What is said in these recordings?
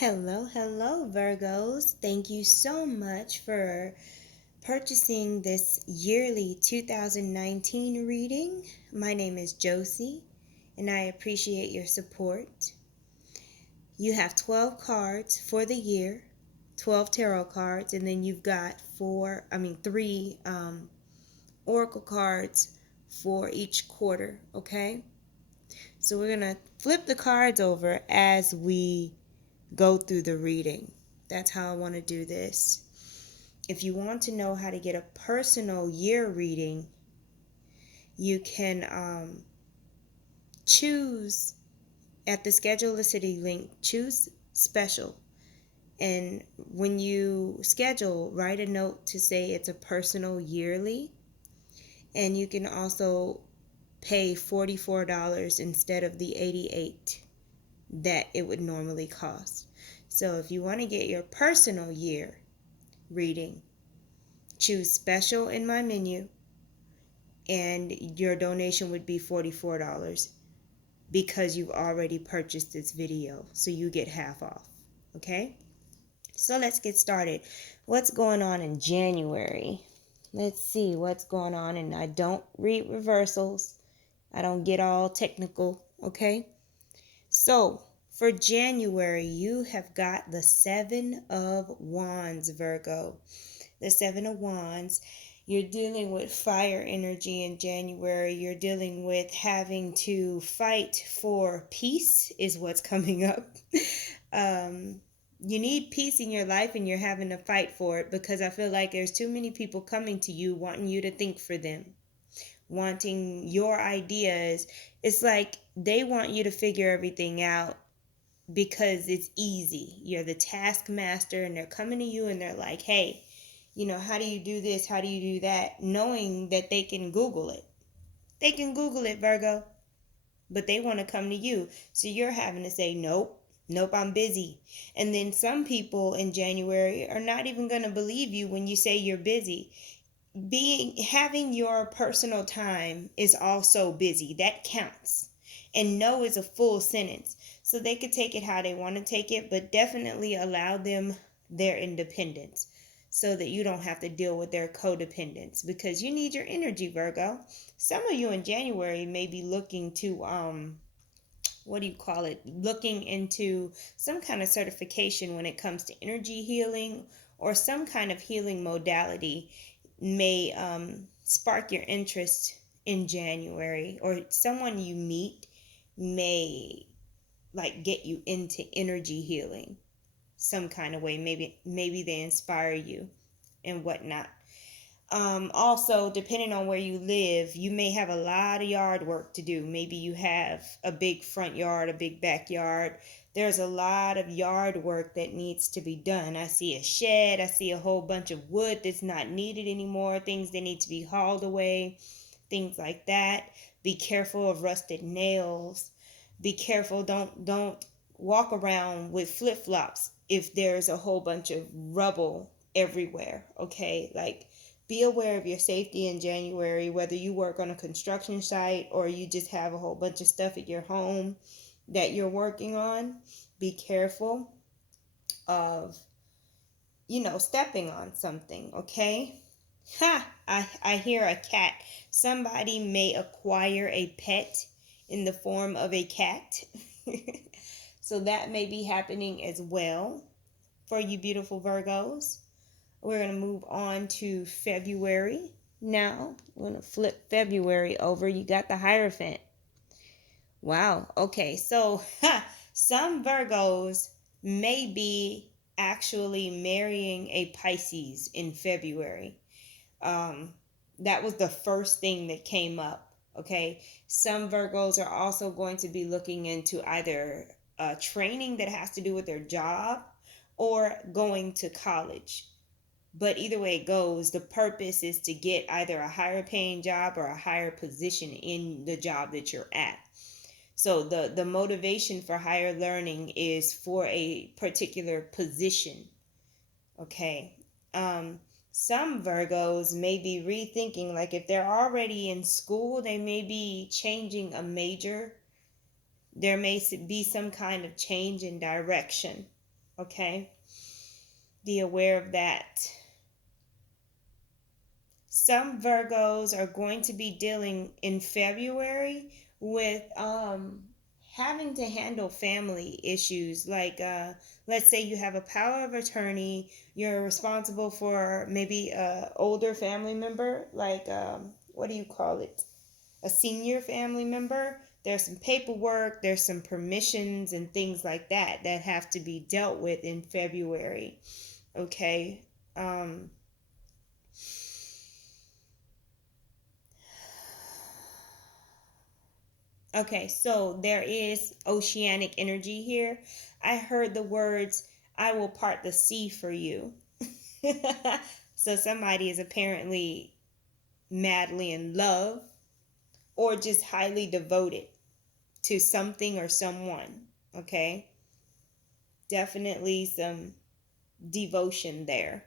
Hello, Virgos. Thank you so much for purchasing this yearly 2019 reading. My name is Josie, and I appreciate your support. You have 12 cards for the year, 12 tarot cards, and then you've got three oracle cards for each quarter, okay? So we're going to flip the cards over as we go through the reading. That's how I want to do this. If you want to know how to get a personal year reading, you can choose at the schedule a city link, choose special. And when you schedule, write a note to say it's a personal yearly. And you can also pay $44 instead of the $88 that it would normally cost. So if you want to get your personal year reading, choose special in my menu, and your donation would be $44 because you've already purchased this video, so you get half off. Okay, so let's get started. What's going on in January? Let's see what's going on. And I don't read reversals, I don't get all technical. Okay, so for January, you have got the Seven of Wands, Virgo. The Seven of Wands. You're dealing with fire energy in January. You're dealing with having to fight for peace is what's coming up. You need peace in your life, and you're having to fight for it because I feel like there's too many people coming to you wanting you to think for them, wanting your ideas. It's like they want you to figure everything out because it's easy. You're the taskmaster, and they're coming to you and they're like, hey, how do you do this? How do you do that? Knowing that they can Google it. They can Google it, Virgo. But they want to come to you. So you're having to say, nope, I'm busy. And then some people in January are not even going to believe you when you say you're busy. Having your personal time is also busy. That counts. And no is a full sentence. So they could take it how they want to take it, but definitely allow them their independence so that you don't have to deal with their codependence, because you need your energy, Virgo. Some of you in January may be looking to looking into some kind of certification when it comes to energy healing, or some kind of healing modality may spark your interest in January, or someone you meet may get you into energy healing some kind of way. Maybe they inspire you and whatnot. Also, depending on where you live, you may have a lot of yard work to do. Maybe you have a big front yard, a big backyard. There's a lot of yard work that needs to be done. I see a shed. I see a whole bunch of wood that's not needed anymore. Things that need to be hauled away. Things like that. Be careful of rusted nails. Be careful. Don't walk around with flip-flops if there's a whole bunch of rubble everywhere. Okay, be aware of your safety in January, whether you work on a construction site or you just have a whole bunch of stuff at your home that you're working on. Be careful of, stepping on something, okay? I hear a cat. Somebody may acquire a pet in the form of a cat. So that may be happening as well for you beautiful Virgos. We're going to move on to February. Now, we're going to flip February over. You got the Hierophant. Wow. Okay. So, some Virgos may be actually marrying a Pisces in February. That was the first thing that came up. Okay. Some Virgos are also going to be looking into either training that has to do with their job or going to college. But either way it goes, the purpose is to get either a higher paying job or a higher position in the job that you're at. So the motivation for higher learning is for a particular position. Okay. Some Virgos may be rethinking, like if they're already in school, they may be changing a major. There may be some kind of change in direction. Okay? Be aware of that. Some Virgos are going to be dealing in February with having to handle family issues. Like, let's say you have a power of attorney, you're responsible for maybe a older family member, like, what do you call it? A senior family member. There's some paperwork, there's some permissions and things like that that have to be dealt with in February. Okay. Um, Okay, so there is oceanic energy here. I heard the words, I will part the sea for you. So somebody is apparently madly in love or just highly devoted to something or someone. Okay, definitely some devotion there.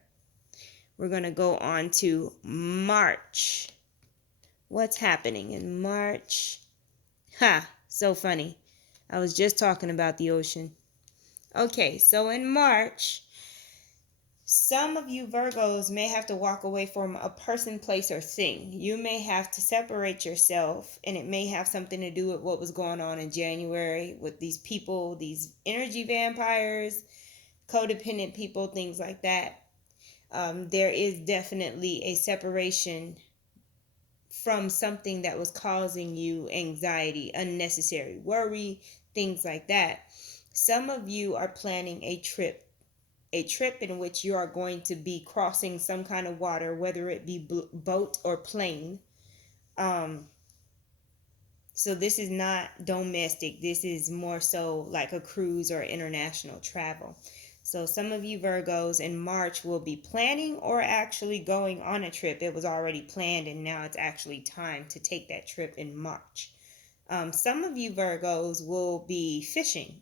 We're going to go on to March. What's happening in March? Ha, so funny. I was just talking about the ocean. Okay, so in March, some of you Virgos may have to walk away from a person, place, or thing. You may have to separate yourself, and it may have something to do with what was going on in January with these people, these energy vampires, codependent people, things like that. There is definitely a separation from something that was causing you anxiety, unnecessary worry, things like that. Some of you are planning a trip in which you are going to be crossing some kind of water, whether it be boat or plane. Um, so this is not domestic. This is more so like a cruise or international travel. So some of you Virgos in March will be planning or actually going on a trip. It was already planned and now it's actually time to take that trip in March. Some of you Virgos will be fishing.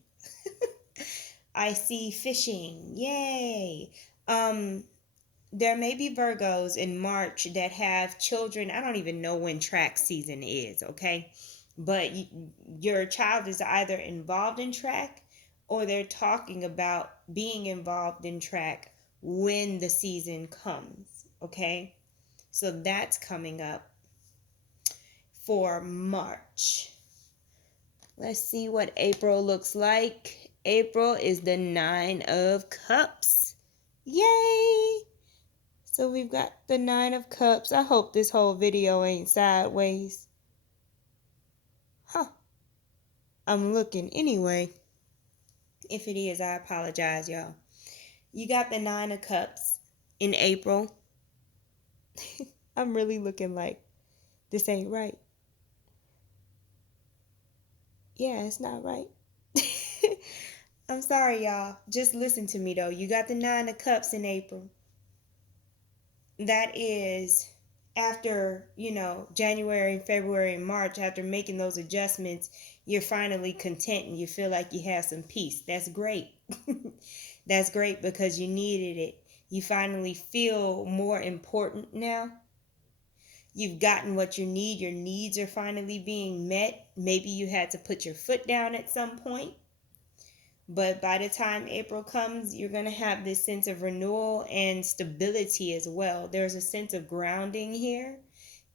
I see fishing. Yay. There may be Virgos in March that have children. I don't even know when track season is, okay? But your child is either involved in track or they're talking about being involved in track when the season comes, okay? So that's coming up for March. Let's see what April looks like. April is the Nine of Cups. Yay! So we've got the Nine of Cups. I hope this whole video ain't sideways. Huh. I'm looking anyway. If it is, I apologize, y'all. You got the Nine of Cups in April. I'm really looking like this ain't right. Yeah, it's not right. I'm sorry, y'all. Just listen to me, though. You got the Nine of Cups in April. That is after, January, February, and March, after making those adjustments, you're finally content and you feel like you have some peace. That's great. That's great because you needed it. You finally feel more important now. You've gotten what you need. Your needs are finally being met. Maybe you had to put your foot down at some point. But by the time April comes, you're going to have this sense of renewal and stability as well. There's a sense of grounding here.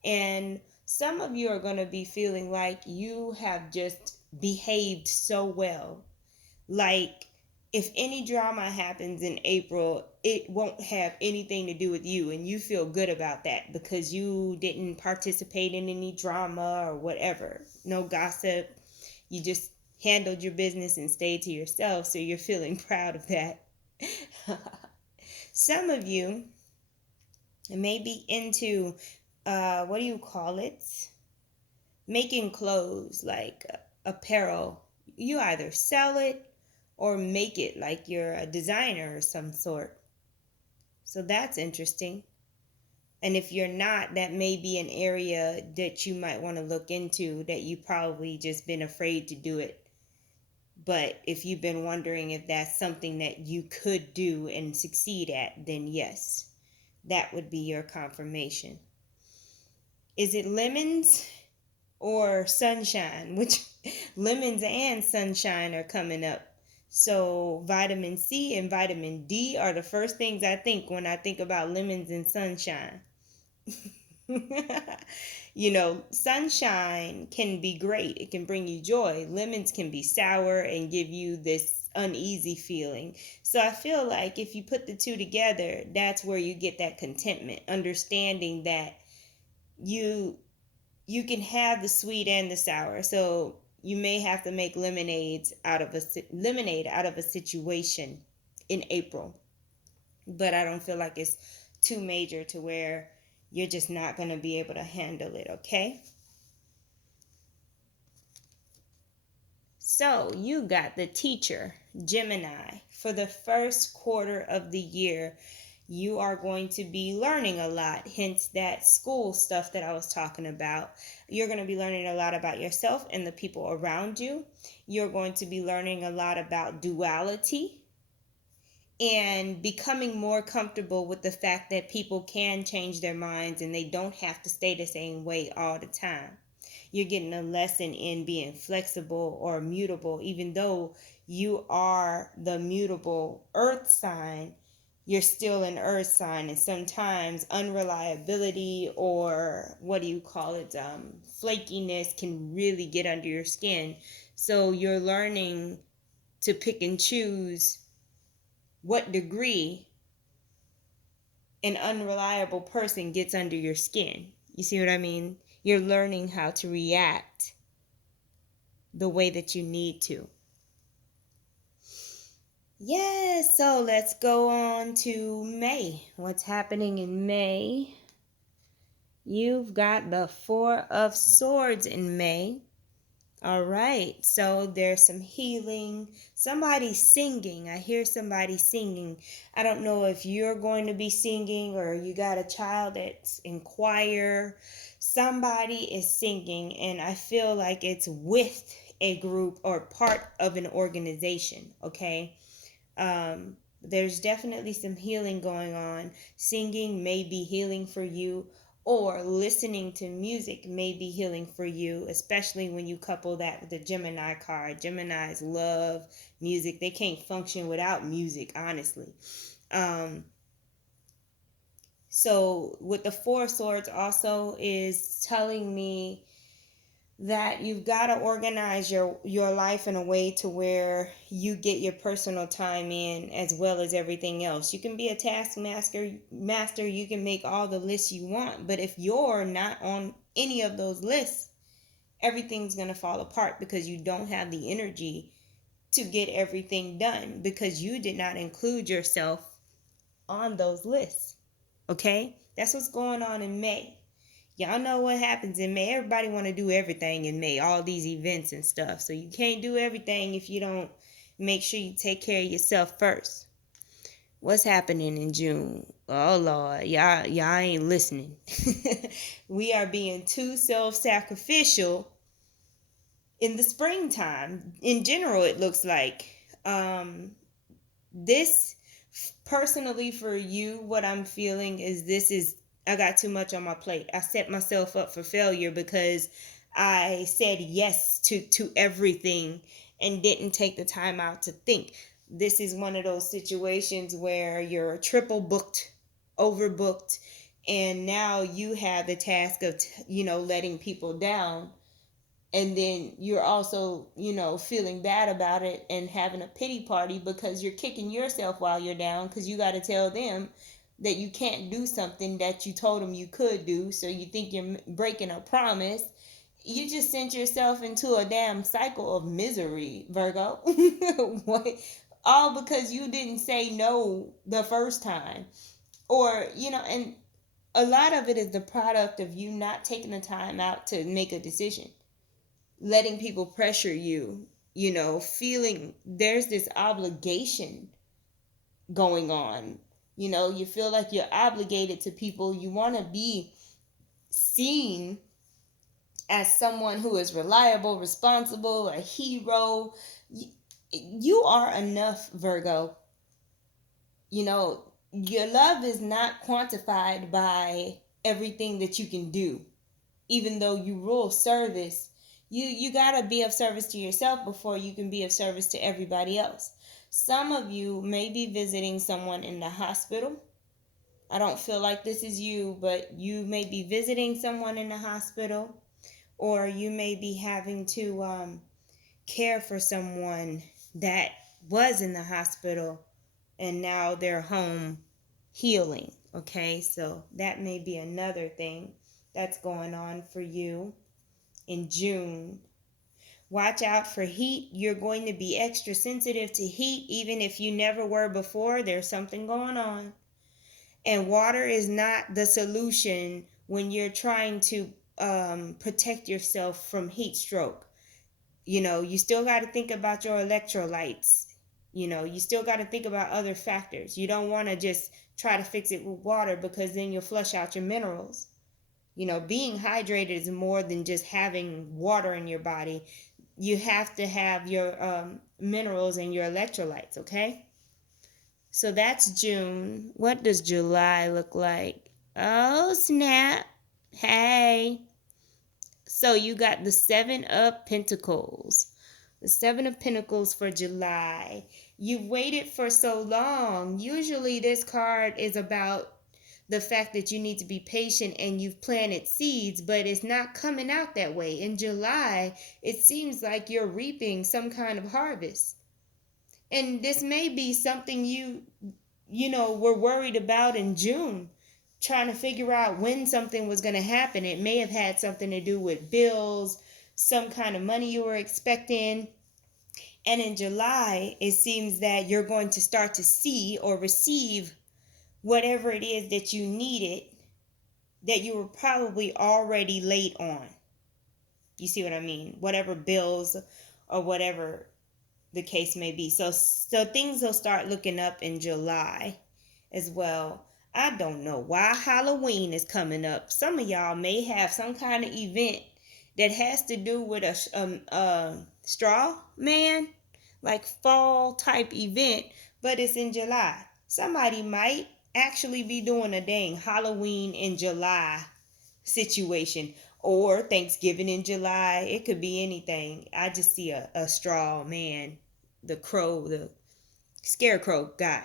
And some of you are going to be feeling like you have just behaved so well. Like, if any drama happens in April, it won't have anything to do with you. And you feel good about that because you didn't participate in any drama or whatever. No gossip. You just handled your business and stayed to yourself, so you're feeling proud of that. Some of you may be into, what do you call it? Making clothes, like apparel. You either sell it or make it, like you're a designer or some sort. So that's interesting. And if you're not, that may be an area that you might want to look into, that you probably just been afraid to do it. But if you've been wondering if that's something that you could do and succeed at, then yes, that would be your confirmation. Is it lemons or sunshine? Which lemons and sunshine are coming up. So vitamin C and vitamin D are the first things I think when I think about lemons and sunshine. Sunshine can be great. It can bring you joy. Lemons can be sour and give you this uneasy feeling. So I feel like if you put the two together, that's where you get that contentment, understanding that you you can have the sweet and the sour. So you may have to make lemonade out of a situation in April, but I don't feel like it's too major to where you're just not going to be able to handle it, okay? So you got the teacher, Gemini. For the first quarter of the year, you are going to be learning a lot, hence that school stuff that I was talking about. You're going to be learning a lot about yourself and the people around you. You're going to be learning a lot about duality and becoming more comfortable with the fact that people can change their minds and they don't have to stay the same way all the time. You're getting a lesson in being flexible or mutable, even though you are the mutable earth sign. You're still an earth sign, and sometimes unreliability, or what do you call it, flakiness, can really get under your skin. So you're learning to pick and choose what degree an unreliable person gets under your skin. You see what I mean? You're learning how to react the way that you need to. Yes, so let's go on to May. What's happening in May? You've got the Four of Swords in May. All right, so there's some healing. Somebody's singing. I hear somebody singing. I don't know if you're going to be singing or you got a child that's in choir. Somebody is singing, and I feel like it's with a group or part of an organization, okay? There's definitely some healing going on. Singing may be healing for you, or listening to music may be healing for you, especially when you couple that with the Gemini card. Geminis love music. They can't function without music, honestly. So with the Four of Swords also is telling me that you've got to organize your life in a way to where you get your personal time in as well as everything else. You can be a master, you can make all the lists you want, but if you're not on any of those lists, everything's going to fall apart because you don't have the energy to get everything done because you did not include yourself on those lists. Okay? That's what's going on in May. Y'all know what happens in May. Everybody want to do everything in May, all these events and stuff. So you can't do everything if you don't make sure you take care of yourself first. What's happening in June? Oh Lord, y'all ain't listening. We are being too self-sacrificial in the springtime. In general, it looks like this personally for you, what I'm feeling is I got too much on my plate. I set myself up for failure because I said yes to everything and didn't take the time out to think. This is one of those situations where you're triple booked, overbooked, and now you have the task of letting people down, and then you're also feeling bad about it and having a pity party because you're kicking yourself while you're down because you got to tell them that you can't do something that you told them you could do, so you think you're breaking a promise. You just sent yourself into a damn cycle of misery, Virgo. What? All because you didn't say no the first time. Or and a lot of it is the product of you not taking the time out to make a decision, letting people pressure you, feeling there's this obligation going on. You feel like you're obligated to people. You want to be seen as someone who is reliable, responsible, a hero. You are enough, Virgo. Your love is not quantified by everything that you can do. Even though you rule service, you got to be of service to yourself before you can be of service to everybody else. Some of you may be visiting someone in the hospital. I don't feel like this is you, but you may be visiting someone in the hospital, or you may be having to care for someone that was in the hospital and now they're home healing. Okay, so that may be another thing that's going on for you in June. Watch out for heat. You're going to be extra sensitive to heat, even if you never were before. There's something going on. And water is not the solution when you're trying to protect yourself from heat stroke. You still got to think about your electrolytes. You still got to think about other factors. You don't want to just try to fix it with water, because then you'll flush out your minerals. Being hydrated is more than just having water in your body. You have to have your minerals and your electrolytes, okay? So that's June. What does July look like? Oh, snap. Hey. So you got the Seven of Pentacles. The Seven of Pentacles for July. You've waited for so long. Usually this card is about the fact that you need to be patient and you've planted seeds, but it's not coming out that way. In July, it seems like you're reaping some kind of harvest. And this may be something you were worried about in June, trying to figure out when something was going to happen. It may have had something to do with bills, some kind of money you were expecting. And in July, it seems that you're going to start to see or receive whatever it is that you needed that you were probably already late on. You see what I mean? Whatever bills or whatever the case may be. So things will start looking up in July as well. I don't know why Halloween is coming up. Some of y'all may have some kind of event that has to do with a straw man, like fall type event, but it's in July. Somebody might actually be doing a dang Halloween in July situation, or Thanksgiving in July. It could be anything. I just see a straw man, the scarecrow guy.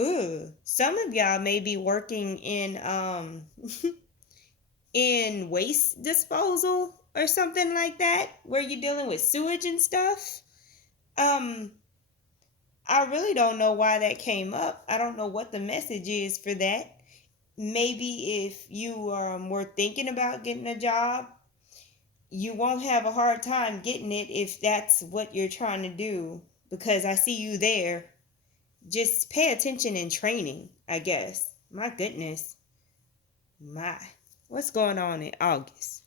Ooh, some of y'all may be working in waste disposal or something like that, where you're dealing with sewage and stuff. Um, I really don't know why that came up. I don't know what the message is for that. Maybe if you were thinking about getting a job, you won't have a hard time getting it if that's what you're trying to do, because I see you there. Just pay attention in training, I guess. My goodness. My. What's going on in August?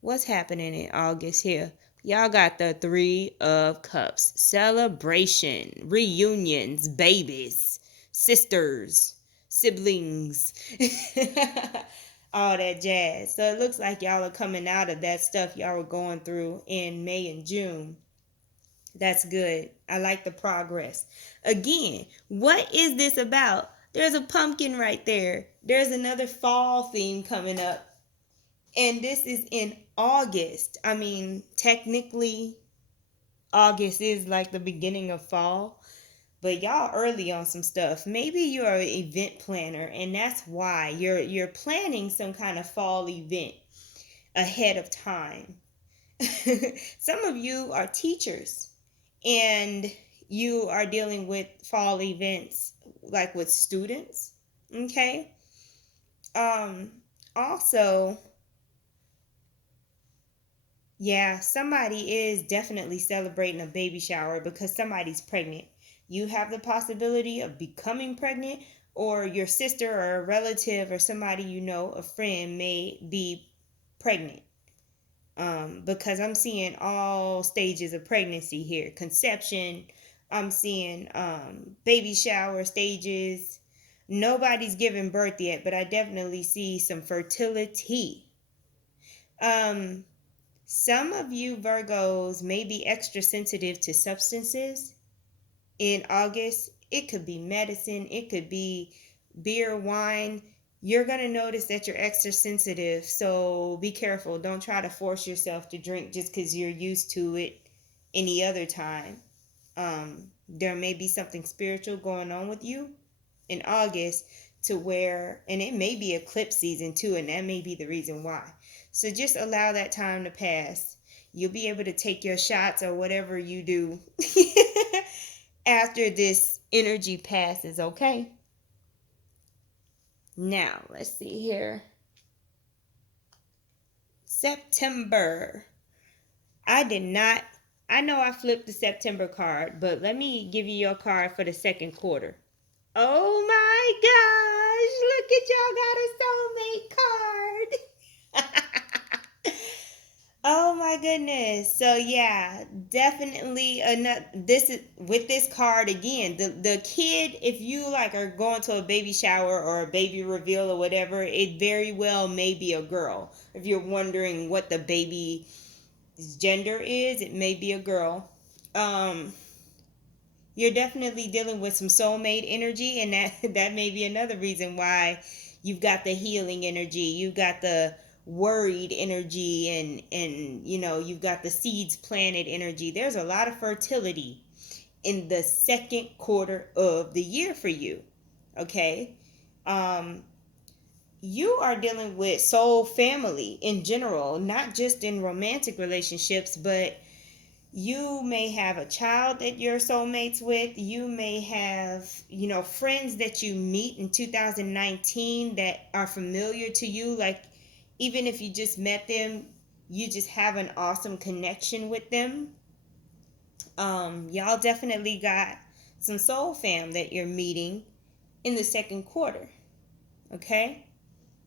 What's happening in August here? Y'all got the Three of Cups. Celebration, reunions, babies, sisters, siblings, all that jazz. So it looks like y'all are coming out of that stuff y'all were going through in May and June. That's good. I like the progress. Again, what is this about? There's a pumpkin right there. There's another fall theme coming up. And this is in August. I mean, technically, August is like the beginning of fall, but y'all early on some stuff. Maybe you're an event planner, and that's why you're planning some kind of fall event ahead of time. Some of you are teachers, and you are dealing with fall events like with students. Okay. Also, yeah, somebody is definitely celebrating a baby shower because somebody's pregnant. You have the possibility of becoming pregnant, or your sister or a relative or somebody you know, a friend, may be pregnant. Because I'm seeing all stages of pregnancy here. Conception, I'm seeing baby shower stages. Nobody's giving birth yet, but I definitely see some fertility. Some of you Virgos may be extra sensitive to substances in August. It could be medicine, it could be beer, wine. You're going to notice that you're extra sensitive, so be careful. Don't try to force yourself to drink just because you're used to it any other time. There may be something spiritual going on with you in August to where, and it may be eclipse season too, and that may be the reason why. So just allow that time to pass. You'll be able to take your shots or whatever you do after this energy passes, okay? Now, let's see here. September. I did not, I know I flipped the September card, but let me give you your card for the second quarter. Oh my gosh, look at y'all got a soulmate card. Oh my goodness. So yeah, definitely enough. This is with this card again. The kid, if you like are going to a baby shower or a baby reveal or whatever, it very well may be a girl. If you're wondering what the baby's gender is, it may be a girl. Um, you're definitely dealing with some soulmate energy, and that may be another reason why you've got the healing energy, you've got the worried energy, and you've got the seeds planted energy. There's a lot of fertility in the second quarter of the year for you. Okay. um you are dealing with soul family in general, not just in romantic relationships, but you may have a child that you're soulmates with. You may have, friends that you meet in 2019 that are familiar to you. Like, even if you just met them, you just have an awesome connection with them. Y'all definitely got some soul fam that you're meeting in the second quarter. Okay?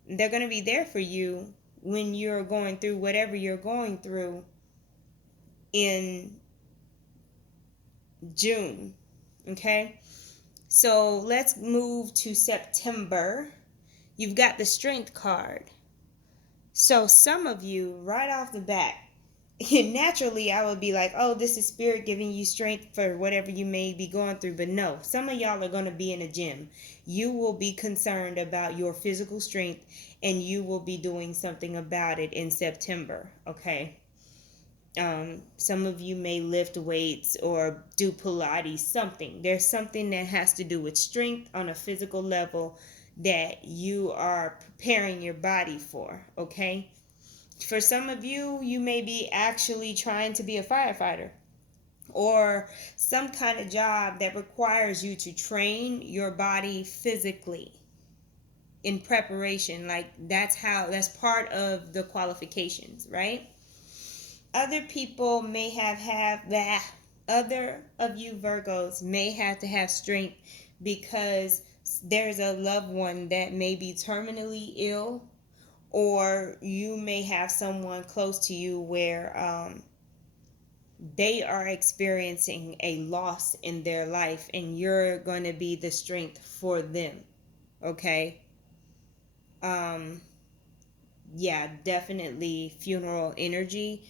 They're going to be there for you when you're going through whatever you're going through in June. Okay, so let's move to September. You've got the strength card. So some of you, right off the bat, naturally I would be like, oh, this is spirit giving you strength for whatever you may be going through. But no, some of y'all are going to be in a gym. You will be concerned about your physical strength, and you will be doing something about it in September. Okay. Some of you may lift weights or do Pilates, something. There's something that has to do with strength on a physical level that you are preparing your body for, okay? For some of you, you may be actually trying to be a firefighter or some kind of job that requires you to train your body physically in preparation. Like, that's part of the qualifications, right? Other people may have that. Other of you Virgos may have to have strength because there's a loved one that may be terminally ill, or you may have someone close to you where they are experiencing a loss in their life, and you're going to be the strength for them. Okay. Yeah, definitely funeral energy.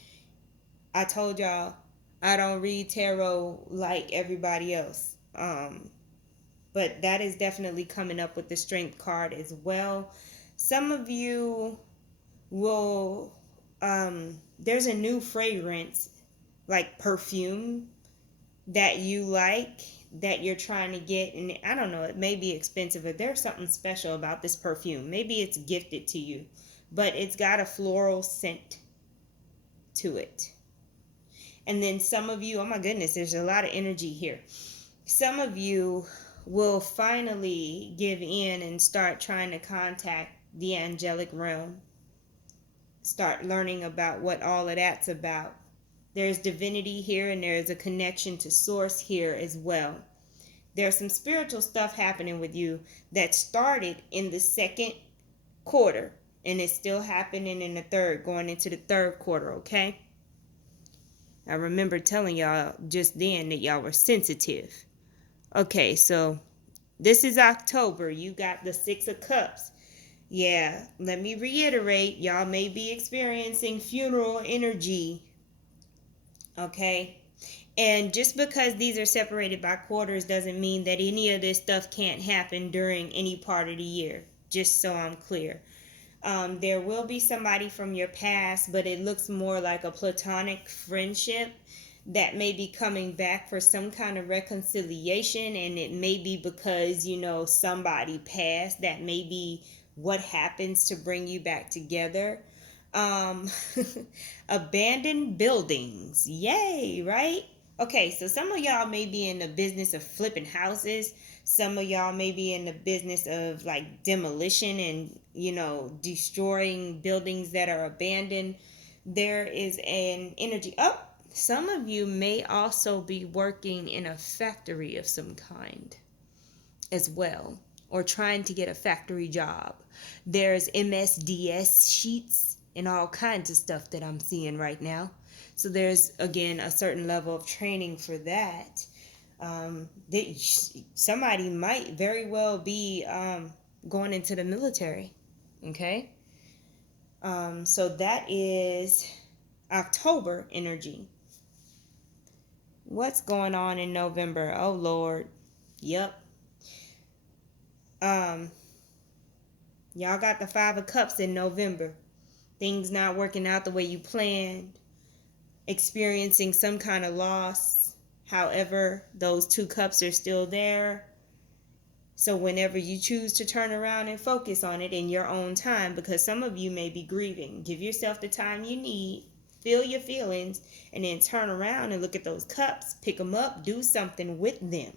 I told y'all I don't read tarot like everybody else. But that is definitely coming up with the strength card as well. Some of you will, there's a new fragrance, like perfume, that you like, that you're trying to get. And I don't know, it may be expensive, but there's something special about this perfume. Maybe it's gifted to you, but it's got a floral scent to it. And then some of you, oh my goodness, there's a lot of energy here. Some of you will finally give in and start trying to contact the angelic realm. Start learning about what all of that's about. There's divinity here, and there's a connection to source here as well. There's some spiritual stuff happening with you that started in the second quarter, and it's still happening in the third, going into the third quarter, okay? I remember telling y'all just then that y'all were sensitive. Okay, so this is October. You got the Six of Cups. Yeah, let me reiterate. Y'all may be experiencing funeral energy. Okay? And just because these are separated by quarters doesn't mean that any of this stuff can't happen during any part of the year. Just so I'm clear. There will be somebody from your past, but it looks more like a platonic friendship. that may be coming back for some kind of reconciliation, and it may be because somebody passed. That may be what happens to bring you back together. um Abandoned buildings, yay, right? Okay, so some of y'all may be in the business of flipping houses. Some of y'all may be in the business of like demolition and destroying buildings that are abandoned. There is an energy up. Some of you may also be working in a factory of some kind as well, or trying to get a factory job. There's MSDS sheets and all kinds of stuff that I'm seeing right now. So there's again a certain level of training for that. Somebody might very well be going into the military. Okay. So that is October energy. What's going on in November? Oh Lord. Yep. Um, Y'all got the Five of Cups in November. Things not working out the way you planned, experiencing some kind of loss. However, those two cups are still there. So whenever you choose to turn around and focus on it in your own time, because some of you may be grieving, give yourself the time you need, feel your feelings, and then turn around and look at those cups, pick them up, do something with them.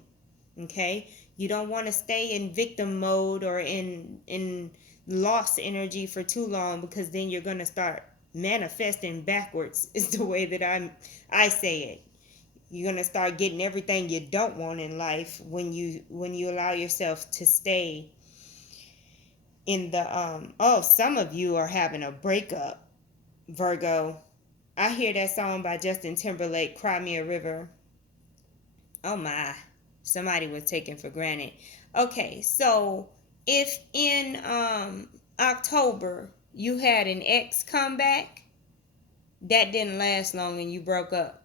Okay? You don't want to stay in victim mode or in lost energy for too long, because then you're going to start manifesting backwards is the way that I say it. You're going to start getting everything you don't want in life when you allow yourself to stay in the some of you are having a breakup, Virgo. I hear that song by Justin Timberlake, Cry Me a River. Oh my, somebody was taken for granted. Okay, so if in October you had an ex come back, that didn't last long and you broke up.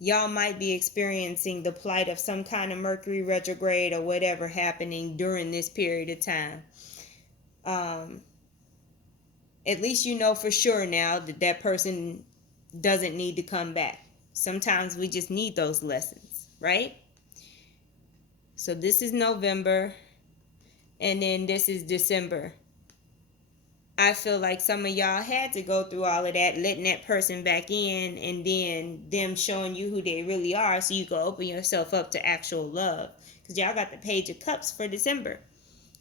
Y'all might be experiencing the plight of some kind of Mercury retrograde or whatever happening during this period of time. At least you know for sure now that that person doesn't need to come back. Sometimes we just need those lessons, right? So this is November, and then this is December. I feel like some of y'all had to go through all of that, letting that person back in, and then them showing you who they really are so you can open yourself up to actual love. Because y'all got the Page of Cups for December.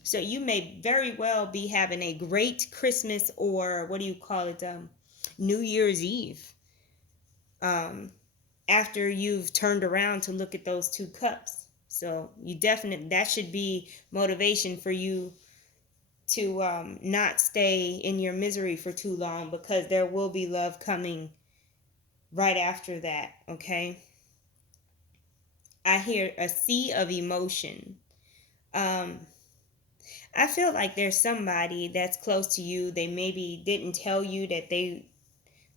So you may very well be having a great Christmas, or what do you call it, New Year's Eve, after you've turned around to look at those two cups. So that should be motivation for you to not stay in your misery for too long, because there will be love coming right after that. Okay. I hear a sea of emotion. I feel like there's somebody that's close to you. They maybe didn't tell you that they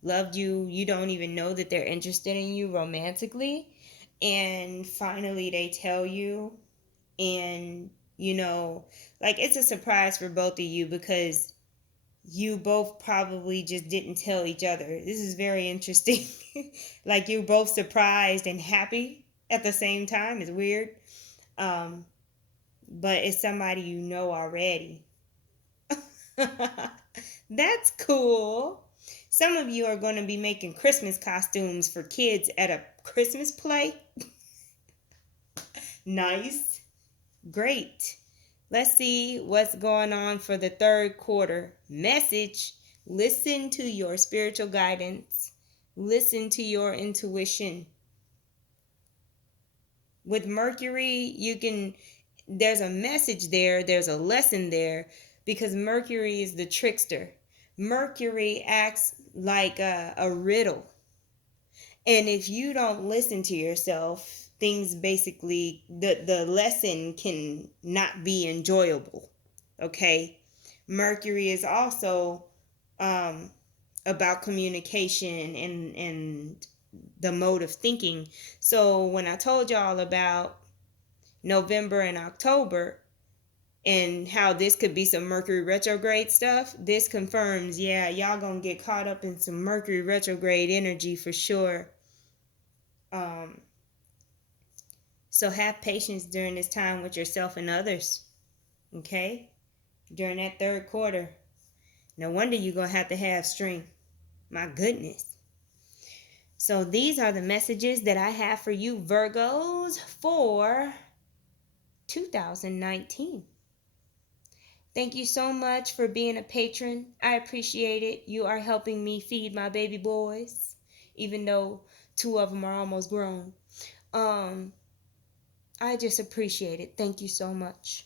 loved you. You don't even know that they're interested in you romantically. And finally they tell you, and like it's a surprise for both of you, because you both probably just didn't tell each other. This is very interesting. Like you're both surprised and happy at the same time. It's weird. But it's somebody you know already. That's cool. Some of you are going to be making Christmas costumes for kids at a Christmas play. Nice. Great. Let's see what's going on for the third quarter. Message: listen to your spiritual guidance. Listen to your intuition. With Mercury, there's a message there, there's a lesson there, because Mercury is the trickster. Mercury acts like a riddle. And if you don't listen to yourself, things basically, the lesson can not be enjoyable. Okay? Mercury is also about communication and the mode of thinking. So when I told y'all about November and October and how this could be some Mercury retrograde stuff, this confirms, yeah, y'all gonna get caught up in some Mercury retrograde energy for sure. Um, so have patience during this time with yourself and others. Okay? During that third quarter. No wonder you're going to have strength. My goodness. So these are the messages that I have for you, Virgos, for 2019. Thank you so much for being a patron. I appreciate it. You are helping me feed my baby boys, even though two of them are almost grown. I just appreciate it. Thank you so much.